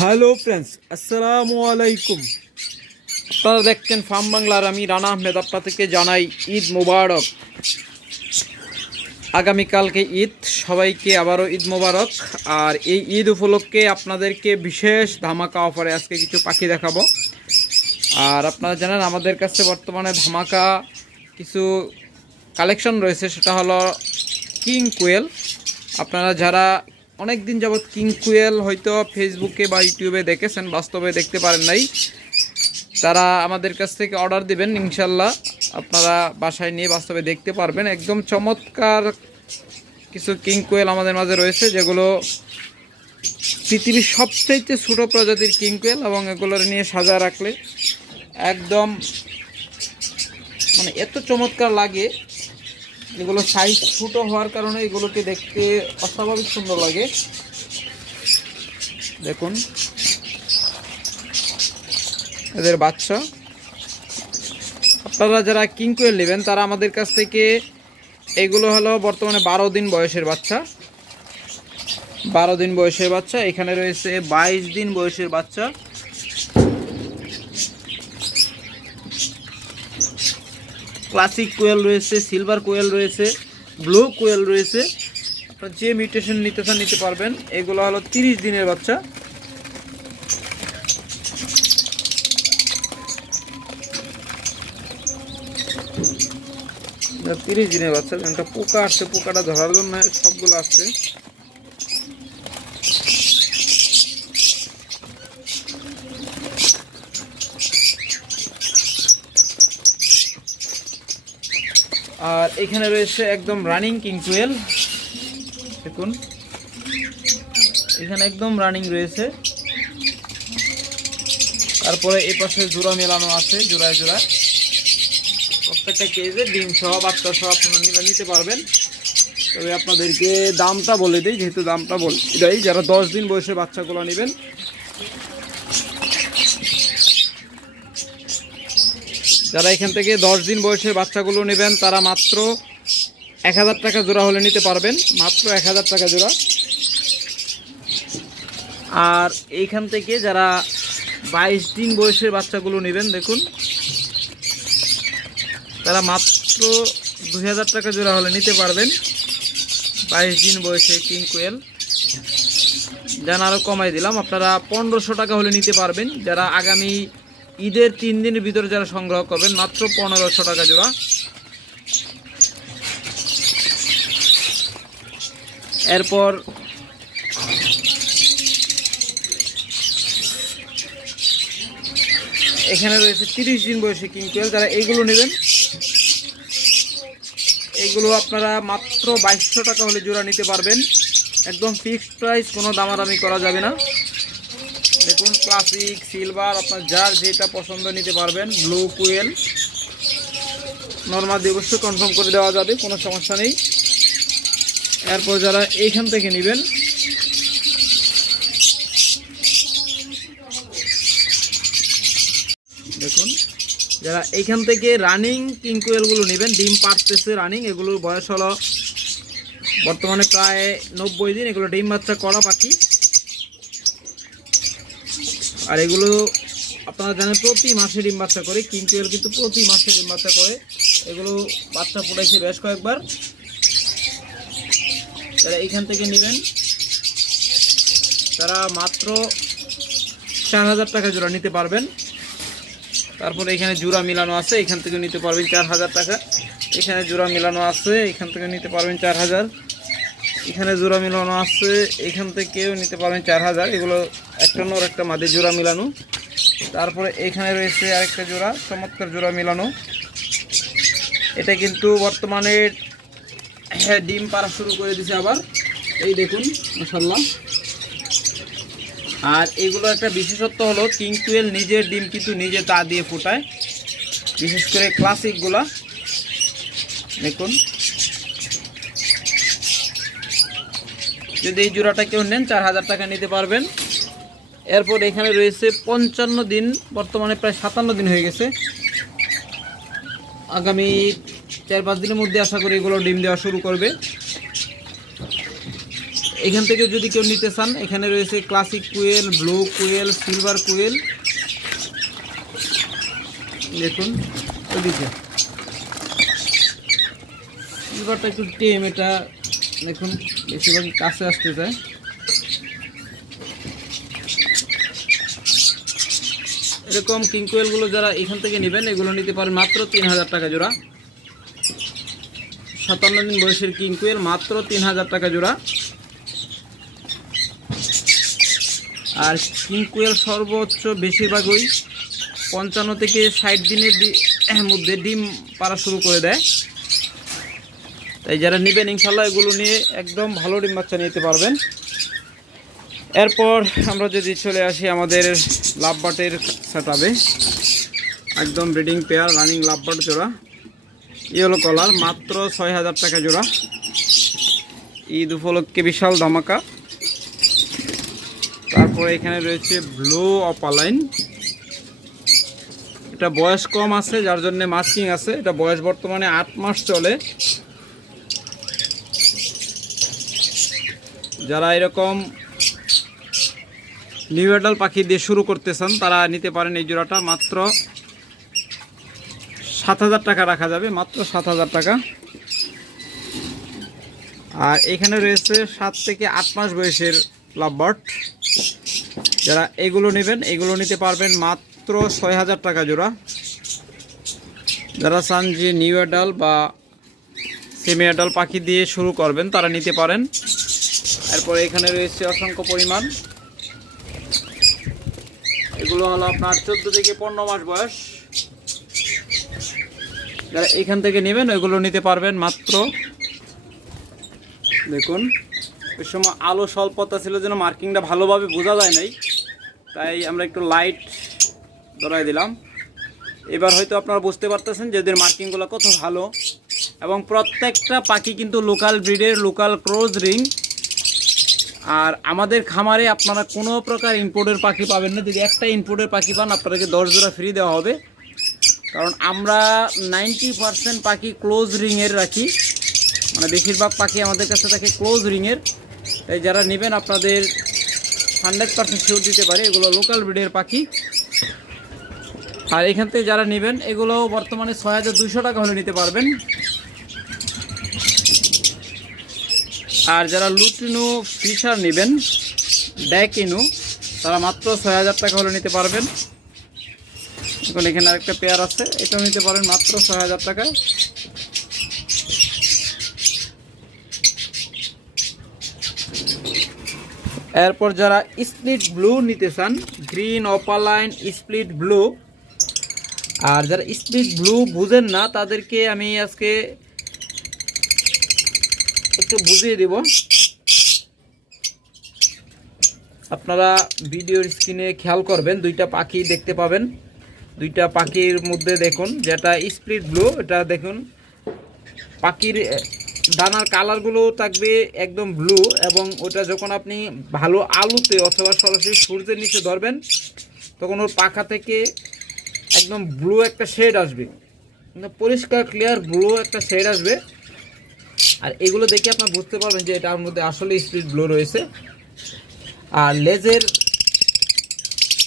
Hello friends আসসালামু আলাইকুম আপনারা দেখছেন ফার্ম বাংলার আমি রানা আহমেদ আপনাদেরকে জানাই ঈদ মোবারক। আগামীকালকে ঈদ, সবাইকে আবারও ঈদ মোবারক। আর এই ঈদ উপলক্ষে আপনাদেরকে বিশেষ ধামাকা অফারে আজকে কিছু পাখি দেখাবো। আর আপনারা জানেন, আমাদের কাছে বর্তমানে ধামাকা কিছু কালেকশন রয়েছে, সেটা হলো কিং কোয়েল। আপনারা যারা অনেক দিন যাবৎ কিং কুয়েল হয়তো ফেসবুকে বা ইউটিউবে দেখেছেন, বাস্তবে দেখতে পারেন নাই। তারা আমাদের কাছ থেকে অর্ডার দিবেন, ইনশাল্লাহ। আপনারা বাসায় নিয়ে বাস্তবে দেখতে পারবেন। একদম চমৎকার কিছু কিং কোয়েল আমাদের মাঝে রয়েছে, যেগুলো পৃথিবীর সবচাইতে ছোটো প্রজাতির কিং কোয়েল এবং এগুলোর নিয়ে সাজা রাখলে একদম মানে এত চমৎকার লাগে। এগুলো সাইজ ছোটো হওয়ার কারণে এগুলোকে দেখতে অস্বাভাবিক সুন্দর লাগে। দেখুন। এদের বাচ্চা। আপনারা যারা কিং কোয়েল নেবেন, তারা আমাদের কাছ থেকে এগুলো হলো বর্তমানে বারো দিন বয়সের বাচ্চা। বারো দিন বয়সের বাচ্চা। এখানে রয়েছে বাইশ দিন বয়সের বাচ্চা। ক্লাসিক কোয়েল রয়েছে সিলভার কোয়েল রয়েছে ব্লু কোয়েল রয়েছে। আপনার যে মিউটেশন নিতে চান নিতে পারবেন, এগুলো হলো তিরিশ দিনের বাচ্চা। তিরিশ দিনের বাচ্চা একটা পোকা আসছে, পোকাটা ধরার জন্য সবগুলো আসছে। আর এখানে রয়েছে একদম রানিং কিং টুয়েল দেখুন। এখানে একদম রানিং রয়েছে। তারপরে এই পাশে জোড়া মেলানো আছে, জোড়ায় জোড়ায়। প্রত্যেকটা কেজে ডিম সহ বাচ্চা সহ আপনারা নিতে পারবেন। তবে আপনাদেরকে দামটা বলে দিই, যেহেতু দামটা বল এটাই যারা দশ দিন বয়সে বাচ্চাগুলো নেবেন যারা এখান থেকে দশ দিন বয়সের বাচ্চাগুলো নেবেন, তারা মাত্র এক হাজার টাকা জোড়া হলে নিতে পারবেন। মাত্র এক হাজার টাকা জোড়া। আর এইখান থেকে যারা বাইশ দিন বয়সের বাচ্চাগুলো নেবেন, দেখুন। তারা মাত্র দুই হাজার টাকা জোড়া হলে নিতে পারবেন। বাইশ দিন বয়সে কিং কোয়েল। যেন আরও কমাই দিলাম, আপনারা পনেরোশো টাকা হলে নিতে পারবেন। যারা আগামী ঈদের তিন দিনের ভিতরে যারা সংগ্রহ করবেন, মাত্র পনেরোশো টাকা জোড়া। এরপর এখানে রয়েছে তিরিশ দিন বয়সী কিংকুয়েল যারা এইগুলো নেবেন। এইগুলো আপনারা মাত্র বাইশশো টাকা হলে জোড়া নিতে পারবেন। একদম ফিক্সড প্রাইস কোনো দামাদামি করা যাবে না। ক্লাসিক সিলভার আপনার যার যেটা পছন্দ নিতে পারবেন ব্লু কুয়েল নর্মাল দিয়ে অবশ্যই কনফার্ম করে দেওয়া যাবে, কোনো সমস্যা নেই। এরপর যারা এইখান থেকে নেবেন, দেখুন, যারা এইখান থেকে রানিং কিংকুয়েলগুলো নেবেন, ডিম পারতেছে রানিং এগুলোর বয়স হলো বর্তমানে প্রায় নব্বই দিন, এগুলো ডিম বাচ্চা করা পাখি। আর এগুলো আপনারা জানেন প্রতি মাসে ডিম বাচ্চা করে কিংকুয়েল কিন্তু প্রতি মাসে ডিম বাচ্চা করে। এগুলো বাচ্চা ফুটাইছে বেশ কয়েকবার। যারা এইখান থেকে নেবেন, তারা মাত্র চার হাজার টাকা জোড়া নিতে পারবেন। তারপরে এখানে জোড়া মিলানো আছে, এখান থেকে নিতে পারবেন চার হাজার টাকা। এখানে জোড়া মিলানো আছে, এখান থেকে নিতে পারবেন চার হাজার। এখানে জোড়া মিলানো আছে, এখান থেকেও নিতে পারবেন চার হাজার। এগুলো একটা নোর, একটা মাদি জোড়া মিলানো। তারপরে এখানে রয়েছে আরেকটা জোড়া, চমৎকার জোড়া মিলানো। এটা কিন্তু বর্তমানে হ্যাঁ ডিম পাড়া শুরু করে দিছে আবার। এই দেখুন মশাল্লাহ আর এগুলো একটা বিশেষত্ব হলো, কিং টুয়েল নিজের ডিম কিন্তু নিজে তা দিয়ে ফোটায়। বিশেষ করে ক্লাসিকগুলা দেখুন। যদি এই জোড়াটা কেউ নেন, চার হাজার টাকা নিতে পারবেন। এরপর এখানে রয়েছে পঞ্চান্ন দিন, বর্তমানে প্রায় সাতান্ন দিন হয়ে গেছে। আগামী চার পাঁচ দিনের মধ্যে আশা করি এগুলো ডিম দেওয়া শুরু করবে। এখান থেকে যদি কেউ নিতে চান, এখানে রয়েছে classic quail blue quail silver quail দেখুন ওদিকে সিলভারটা একটু টেম, এটা দেখুন বেশিরভাগ কাছে আসতে চায়। এরকম কিং কোয়েলগুলো যারা এখান থেকে নেবেন, এগুলো নিতে পারেন মাত্র তিন হাজার টাকা জোড়া। সাতান্ন দিন বয়সের কিং কোয়েল মাত্র তিন হাজার টাকা জোড়া। আর কিং কোয়েল সর্বোচ্চ বেশিরভাগই পঞ্চান্ন থেকে ষাট দিনের মধ্যে ডিম পাড়া শুরু করে দেয়। তাই যারা নেবেন, ইনশাল্লাহ এগুলো নিয়ে একদম ভালো ডিম বাচ্চা নিতে পারবেন। এরপর আমরা যদি চলে আসি আমাদের লাভবাটের সেটাবে একদম ব্রিডিং পেয়ার রানিং লাভবাট জোড়া। ইয়েলো কলার মাত্র ছয় হাজার টাকা জোড়া। ঈদ উপলক্ষে বিশাল ধামাকা। তারপরে এখানে রয়েছে ব্লু অপালাইন এটা বয়স কম আছে, যার জন্য মাস্কিং আছে। এটা বয়স বর্তমানে আট মাস চলে। যারা এরকম নিউ এডাল পাখি দিয়ে শুরু করতেছেন। তারা নিতে পারেন এই জোড়াটা। মাত্র সাত হাজার টাকা রাখা যাবে। মাত্র সাত হাজার টাকা। আর এখানে রয়েছে সাত থেকে আট মাস বয়সের লাভবার্ড যারা এগুলো নেবেন, এগুলো নিতে পারবেন মাত্র ছয় হাজার টাকা জোড়া। যারা চান যে নিউ এডাল বা সেমি এডাল পাখি দিয়ে শুরু করবেন, তারা নিতে পারেন। এরপরে এখানে রয়েছে অসংখ্য পরিমাণ। এগুলো হলো আপনার চোদ্দ থেকে পনেরো মাস বয়স। যারা এখান থেকে নেবেন, ওইগুলো নিতে পারবেন মাত্র। দেখুন, ওই সময় আলো স্বল্পতা ছিল যেন মার্কিংটা ভালোভাবে বোঝা যায় নাই। তাই আমরা একটু লাইট ধরাই দিলাম। এবার হয়তো আপনারা বুঝতে পারতেছেন যে এদের মার্কিংগুলো কত ভালো। এবং প্রত্যেকটা পাখি কিন্তু লোকাল ব্রিডের লোকাল ক্রোজ রিং আর আমাদের খামারে আপনারা কোনো প্রকার ইম্পোর্টের পাখি পাবেন না। যদি একটা ইম্পোর্টের পাখি পান, আপনাদেরকে দশ জোড়া ফ্রি দেওয়া হবে। কারণ আমরা নাইনটি পারসেন্ট পাখি ক্লোজ রিংয়ের রাখি। মানে বেশিরভাগ পাখি আমাদের কাছে থাকে ক্লোজ রিংয়ের তাই যারা নেবেন, আপনাদের হান্ড্রেড পার্সেন্ট শিওর দিতে পারে। এগুলো লোকাল ব্রিডের পাখি। আর এখান থেকে যারা নেবেন এগুলো বর্তমানে ছয় হাজার দুশো টাকা হলে নিতে পারবেন। আর যারা লুটিনো ফিশার নেবেন ড্যাকিনো তারা মাত্র ছয় হাজার টাকা হলে নিতে পারবেন। এখন এখানে আরেকটা পেয়ার আছে, এটাও নিতে পারেন মাত্র ছয় হাজার টাকায় এরপর যারা স্প্লিট ব্লু নিতে চান, গ্রিন অপালাইন স্প্লিট ব্লু, আর যারা স্প্লিট ব্লু বুঝেন না, তাদেরকে আমি আজকে একটু বুঝিয়ে দেব। আপনারা ভিডিওর স্ক্রিনে খেয়াল করবেন, দুইটা পাখি দেখতে পাবেন। দুইটা পাখির মধ্যে দেখুন, যেটা স্প্লিট ব্লু, এটা দেখুন, পাখির ডানার কালারগুলো থাকবে একদম ব্লু এবং ওটা যখন আপনি ভালো আলুতে অথবা সরাসরি সূর্যের নিচে ধরবেন, তখন ওর পাখা থেকে একদম ব্লু একটা শেড আসবে। পরিষ্কার ক্লিয়ার ব্লু একটা শেড আসবে। আর এগুলো দেখে আপনার বুঝতে পারবেন যে এটার মধ্যে আসলে স্পিড ব্লো রয়েছে। আর লেজের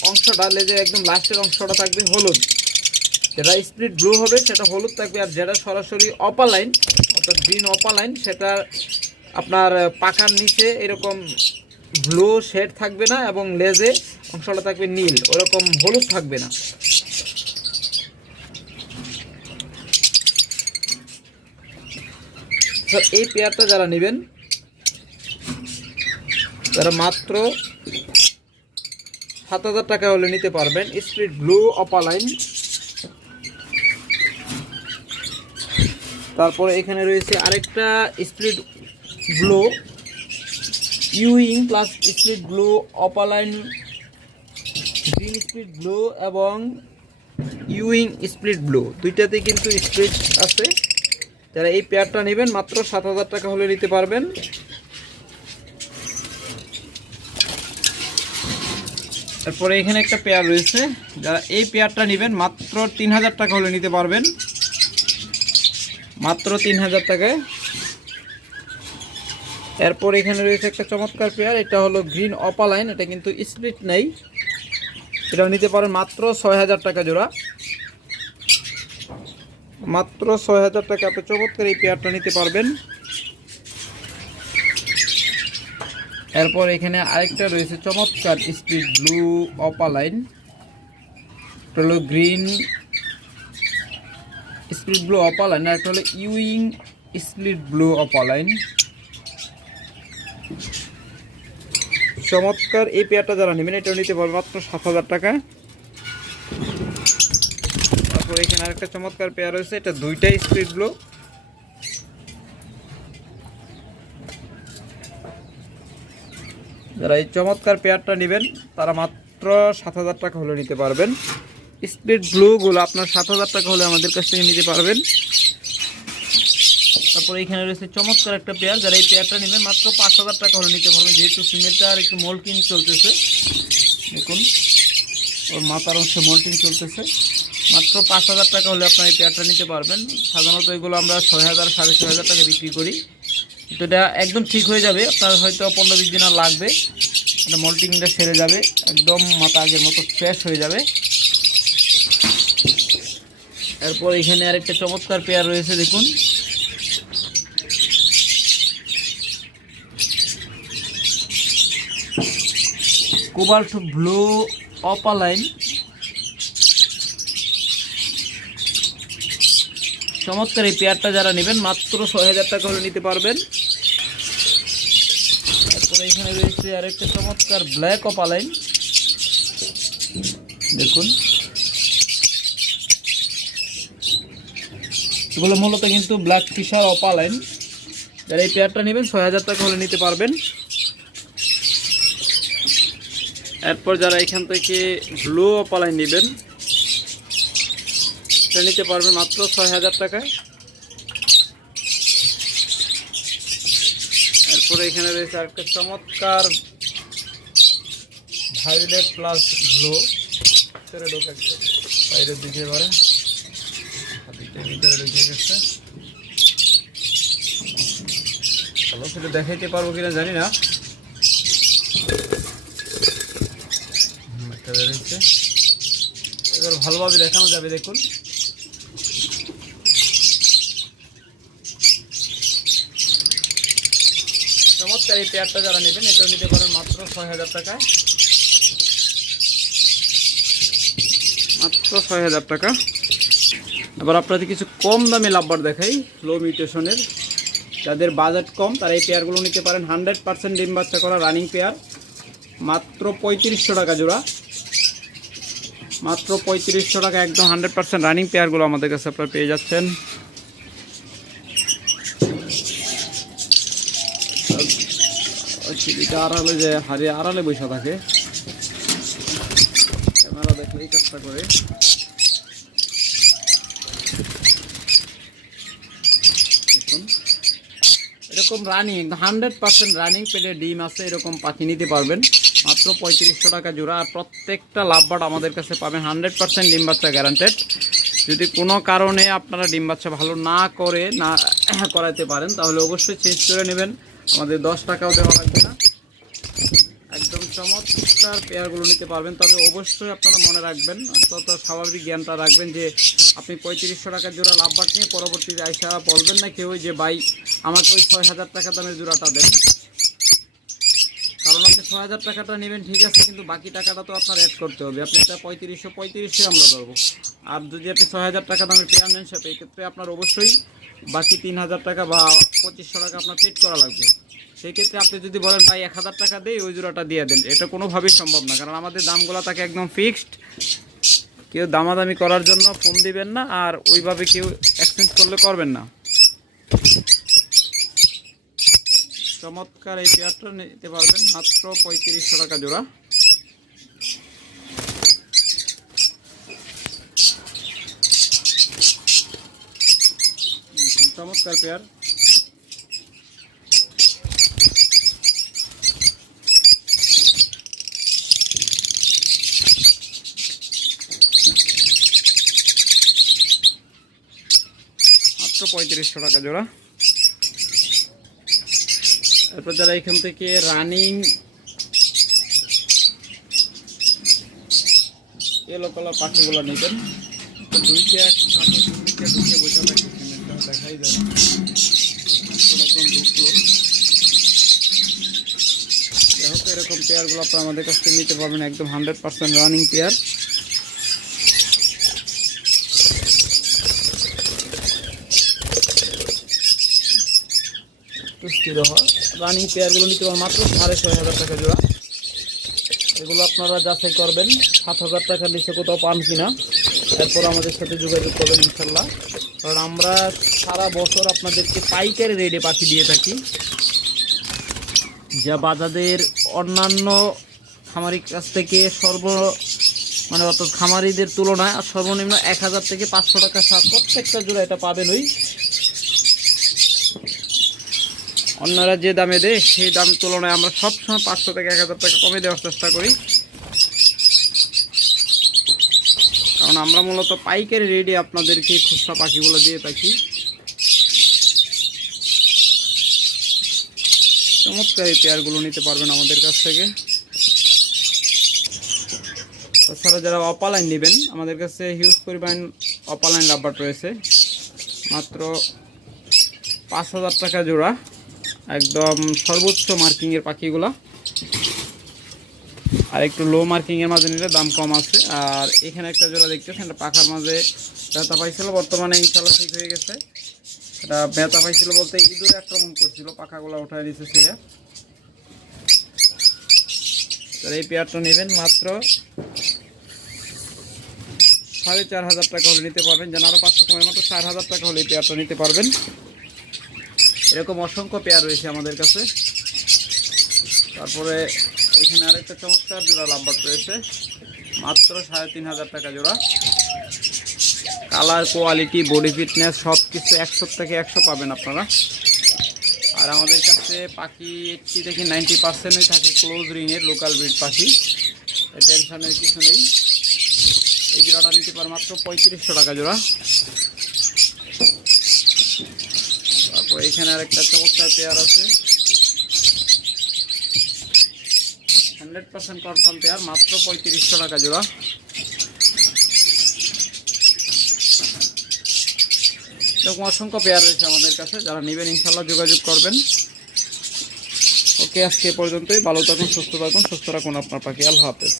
অংশটা, লেজের একদম লাস্টের অংশটা থাকবে হলুদ। যেটা স্পিড ব্লু হবে, সেটা হলুদ থাকবে। আর যেটা সরাসরি অপালাইন অর্থাৎ গ্রিন অপালাইন সেটা আপনার পাখার নিচে এরকম ব্লু শেড থাকবে না এবং লেজে অংশটা থাকবে নীল। ওরকম হলুদ থাকবে না। তো এই পেয়ারটা যারা নেবেন, তারা মাত্র সাত হাজার টাকা হলে নিতে পারবেন। স্প্রিট ব্লু অপালাইন তারপরে এখানে রয়েছে আরেকটা split blue Ewing plus split blue opaline green split blue এবং ইউইং স্প্লিট ব্লু দুইটাতে কিন্তু স্প্লিট আছে। যারা এই পেয়ারটা নেবেন, মাত্র সাত হাজার টাকা হলে নিতে পারবেন। তারপরে এখানে একটা পেয়ার রয়েছে। যারা এই পেয়ারটা নেবেন, মাত্র তিন হাজার টাকা হলে নিতে পারবেন। মাত্র তিন হাজার টাকায়। এরপর এখানে রয়েছে একটা চমৎকার পেয়ার, এটা হলো গ্রিন অপালাইন, এটা কিন্তু স্প্লিট নেই। এটাও নিতে পারেন মাত্র ছয় হাজার টাকা জোড়া। মাত্র ছয় হাজার টাকা আপনি চমৎকার এই পেয়ারটা নিতে পারবেন। এরপর এখানে আরেকটা রয়েছে চমৎকার স্পিড ব্লু অপালাইন। এটা হলো গ্রিন স্প্লিট ব্লু অপালাইন আর একটা হলো ইউইং স্প্লিট ব্লু অপালাইন। চমৎকার এই পেয়ারটা যারা নেবেন, এটাও নিতে পারবে মাত্র সাত হাজার টাকা। তারপর এখানে আরেকটা চমৎকার পেয়ার রয়েছে, এটা দুইটাই স্পিড ব্লু যারা এই চমৎকার পেয়ারটা নেবেন, তারা মাত্র সাত হাজার টাকা হলে নিতে পারবেন। স্প্লিট ব্লুগুলো আপনার সাত হাজার টাকা হলে আমাদের কাছ থেকে নিতে পারবেন। তারপর এখানে রয়েছে চমৎকার একটা পেয়ার যারা এই পেয়ারটা নেবেন, মাত্র পাঁচ হাজার টাকা হলে নিতে পারবেন, যেহেতু ফিমেলটা আর একটু মোল্টিং চলতেছে। দেখুন, ওর মাথার অংশে মোল্টিং চলতেছে। মাত্র পাঁচ হাজার টাকা হলে আপনার এই পেয়ারটা নিতে পারবেন। সাধারণত এগুলো আমরা ছয় হাজার, সাড়ে ছয় হাজার টাকা বিক্রি করি। তো এটা একদম ঠিক হয়ে যাবে। আপনার হয়তো পনেরো বিশ দিন আর লাগবে। এটা মল্টিংটা সেরে যাবে। একদম মাথা আগের মতো ফ্রেশ হয়ে যাবে। এরপর এখানে আরেকটা চমৎকার পেয়ার রয়েছে, দেখুন। কোবাল্ট ব্লু অপালাইন চমৎকার এই পেয়ারটা যারা নেবেন, মাত্র ছয় হাজার টাকা হলে নিতে পারবেন। তারপরে এখানে রয়েছে আরেকটা চমৎকার ব্ল্যাক অপালাইন দেখুন। এগুলো মূলত কিন্তু ব্ল্যাক ফিশার অপালাইন যারা এই পেয়ারটা নেবেন, ছয় হাজার টাকা হলে নিতে পারবেন। এরপর যারা এখান থেকে ব্লু অপালাইন নেবেন এটা নিতে পারবেন মাত্র ছয় হাজার টাকায়। এরপরে এখানে রয়েছে আরেকটা চমৎকার ভায়োলেট প্লাস ব্লু ভিতরে ঢোকে বাইরের দিকে এবারে। দেখাইতে পারব কিনা জানি না। এবার ভালোভাবে দেখানো যাবে, দেখুন। এই পেয়ারটা যারা নেবেন এটাও নিতে পারেন মাত্র ছয় হাজার টাকায়। মাত্র ছয় হাজার টাকা। এবার আপনাদের কিছু কম দামে লাভবার দেখাই লো মিউটেশনের যাদের বাজেট কম, তারা এই পেয়ারগুলো নিতে পারেন। হান্ড্রেড পার্সেন্ট ডিম বাচ্চা করা রানিং পেয়ার, মাত্র পঁয়ত্রিশশো টাকা জোড়া। মাত্র পঁয়ত্রিশশো টাকা একদম হান্ড্রেড পার্সেন্ট রানিং পেয়ারগুলো আমাদের কাছে আপনারা পেয়ে যাচ্ছেন। চিলিটা আড়ালে যে হারিয়ে আড়ালে বসে থাকে। ক্যামেরা দেখলে এই কাজটা করে। এরকম রানিং হান্ড্রেড পার্সেন্ট রানিং পেটে ডিম আছে, এরকম পাখি নিতে পারবেন। মাত্র পঁয়ত্রিশশো টাকা জোড়া, আর প্রত্যেকটা লাভবাট আমাদের কাছে পাবেন হান্ড্রেড পার্সেন্ট ডিম বাচ্চা গ্যারান্টেড যদি কোনো কারণে আপনারা ডিম বাচ্চা ভালো না করে, না করাতে পারেন, তাহলে অবশ্যই চেঞ্জ করে নেবেন। আমাদের দশ টাকাও দেওয়া লাগবে। একদম চমৎকার পেয়ারগুলো নিতে পারবেন। তবে অবশ্যই আপনারা মনে রাখবেন, অন্তত স্বাভাবিক জ্ঞানটা রাখবেন যে আপনি পঁয়ত্রিশশো টাকার জোড়া লাভবাট নিয়ে পরবর্তীতে আইসা বলবেন না কেউ যে, ভাই, আমাকে ওই ছয় হাজার টাকা দামের জোড়াটা দেন। কারণ আপনি ছয় হাজার টাকাটা নেবেন, ঠিক আছে, কিন্তু বাকি টাকাটা তো আপনার অ্যাড করতে হবে। আপনি এটা পঁয়ত্রিশশো পঁয়ত্রিশশো আমরা ধরবো। আর যদি আপনি ছয় হাজার টাকা দামের পেয়ার নেন সেটা ক্ষেত্রে আপনার অবশ্যই বাকি তিন হাজার টাকা বা পঁচিশশো টাকা আপনার পেড করা লাগবে। সেই ক্ষেত্রে আপনি যদি বলেন, ভাই, এক হাজার টাকা দিয়ে ওই জোড়াটা দিয়ে দেন। এটা কোনোভাবেই সম্ভব না, কারণ আমাদের দামগুলো থাকে একদম ফিক্সড কেউ দামাদামি করার জন্য ফোন দিবেন না, আর ওইভাবে কেউ এক্সচেঞ্জ করলে করবেন না। চমৎকার এই পেয়ারটা নিতে পারবেন, মাত্র পঁয়ত্রিশশো টাকা জোড়া। চমৎকার পেয়ার পঁয়ত্রিশশো টাকা জোড়া। তারপর যারা এখান থেকে রানিং এলো কালার পাখিগুলো নেবেন। দুইটা দেখাই যায় যাই হোক, এরকম পেয়ারগুলো আপনারা আমাদের কাছ থেকে নিতে পারবেন। একদম হান্ড্রেড পার্সেন্ট রানিং পেয়ার স্থির হয়। রানিং পেয়ারগুলো নিতে পারেন মাত্র সাড়ে ছয় হাজার টাকা জোড়া। এগুলো আপনারা যাচাই করবেন, সাত হাজার টাকার নিচে কোথাও পান কিনা। এরপর আমাদের সাথে যোগাযোগ করবেন ইনশাল্লাহ। কারণ আমরা সারা বছর আপনাদেরকে পাইকারি রেটে পাখি দিয়ে থাকি। যা বাজারের অন্যান্য খামারির কাছ থেকে সর্ব মানে অর্থাৎ খামারিদের তুলনায় আর সর্বনিম্ন এক হাজার থেকে পাঁচশো টাকা সার প্রত্যেকটা জোড়া এটা পাবেন ওই অন্যরা যে দামে দেয়, সেই দাম তুলনায় আমরা সবসময় পাঁচশো থেকে এক হাজার টাকা কমে দেওয়ার চেষ্টা করি। কারণ আমরা মূলত পাইকারি রেডি আপনাদেরকে খুচরা পাখিগুলো দিয়ে থাকি। চমৎকার এই পেয়ারগুলো নিতে পারবেন আমাদের কাছ থেকে। তাছাড়া যারা অপালাইন নেবেন, আমাদের কাছে হিউজ পরিমাণ অপালাইন রাবার রয়েছে। মাত্র পাঁচ হাজার টাকা জোড়া। একদম সর্বোচ্চ মার্কিংয়ের পাখিগুলা। আর একটু লো মার্কিংয়ের মাঝে নিলে দাম কম আছে। আর এখানে একটা জোড়া দেখতেছেন, এটা পাখার মাঝে ব্যথা পাইছিল, বর্তমানে ইনশাল্লাহ ঠিক হয়ে গেছে। এটা ব্যথা পাইছিল বলতে ইঁদুরে আক্রমণ করছিল, পাখাগুলো উঠায় ছেড়ে। তো এই পেয়ারটা নেবেন মাত্র সাড়ে চার হাজার টাকা হলে নিতে পারবেন, যেন আরও পাঁচশো কমের মাত্র চার হাজার টাকা হলে এই পেয়ারটা নিতে পারবেন। এরকম অসংখ্য পেয়ার রয়েছে আমাদের কাছে। তারপরে এখানে আরেকটা চমৎকার জোড়া লাম্বার রয়েছে। মাত্র সাড়ে তিন হাজার টাকা জোড়া। কালার কোয়ালিটি বডি ফিটনেস সব কিছু একশো থেকে একশো পাবেন আপনারা। আর আমাদের কাছে পাখি এইটটি থেকে নাইনটি পার্সেন্টই থাকে ক্লোজ রিংয়ের লোকাল ব্রিড পাখি। টেনশনের কিছু নেই। এই জোড়াটা নিতে পারে মাত্র পঁয়ত্রিশশো টাকা জোড়া তারপর এখানে আর একটা চমৎকার পেয়ার আছে। হান্ড্রেড পার্সেন্ট কনফার্ম পেয়ার মাত্র পঁয়ত্রিশশো টাকা জোড়া। এরকম অসংখ্য পেয়ার রয়েছে আমাদের কাছে, যারা নেবেন ইনশাল্লাহ যোগাযোগ করবেন। ওকে, আজকে পর্যন্তই। ভালো থাকুন, সুস্থ থাকুন, সুস্থ রাখুন আপনার পাখি। আল্লাহ হাফেজ।